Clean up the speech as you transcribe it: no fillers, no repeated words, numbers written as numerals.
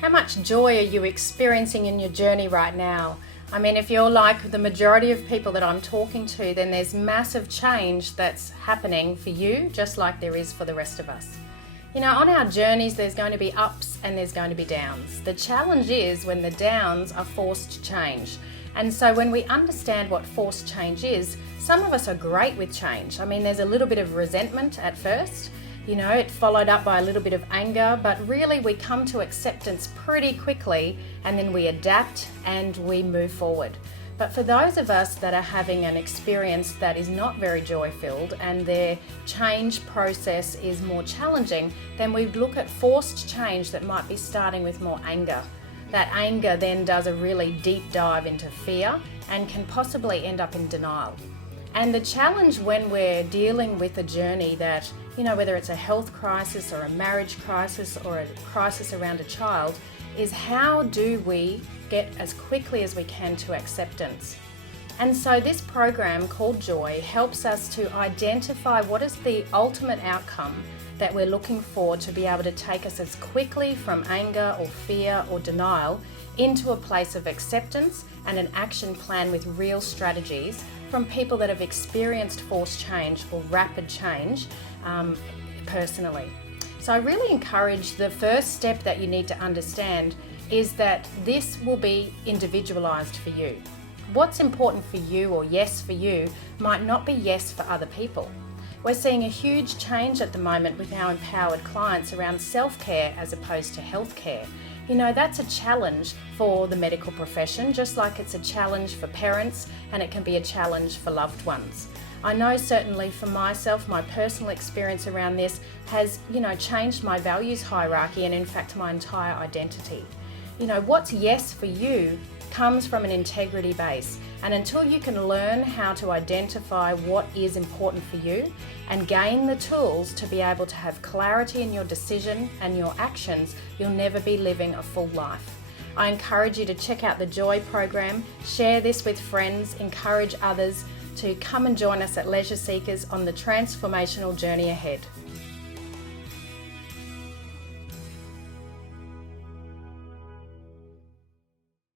How much joy are you experiencing in your journey right now? I mean, if you're like the majority of people that I'm talking to, then there's massive change that's happening for you, just like there is for the rest of us. You know, on our journeys, there's going to be ups and there's going to be downs. The challenge is when the downs are forced change. And so when we understand what forced change is, some of us are great with change. I mean, there's a little bit of resentment at first. You know, it followed up by a little bit of anger, but really we come to acceptance pretty quickly and then we adapt and we move forward. But for those of us that are having an experience that is not very joy-filled and their change process is more challenging, then we look at forced change that might be starting with more anger. That anger then does a really deep dive into fear and can possibly end up in denial. And the challenge when we're dealing with a journey that, you know, whether it's a health crisis or a marriage crisis or a crisis around a child, is how do we get as quickly as we can to acceptance? And so this program called Joy helps us to identify what is the ultimate outcome that we're looking for to be able to take us as quickly from anger or fear or denial into a place of acceptance and an action plan with real strategies from people that have experienced forced change or rapid change personally. So I really encourage the first step that you need to understand is that this will be individualized for you. What's important for you or yes for you might not be yes for other people. We're seeing a huge change at the moment with our empowered clients around self-care as opposed to healthcare. You know, that's a challenge for the medical profession, just like it's a challenge for parents and it can be a challenge for loved ones. I know certainly for myself, my personal experience around this has, you know, changed my values hierarchy and in fact my entire identity. You know, what's yes for you comes from an integrity base. And until you can learn how to identify what is important for you and gain the tools to be able to have clarity in your decision and your actions, you'll never be living a full life. I encourage you to check out the Joy program, share this with friends, encourage others to come and join us at Leisure Seekers on the transformational journey ahead.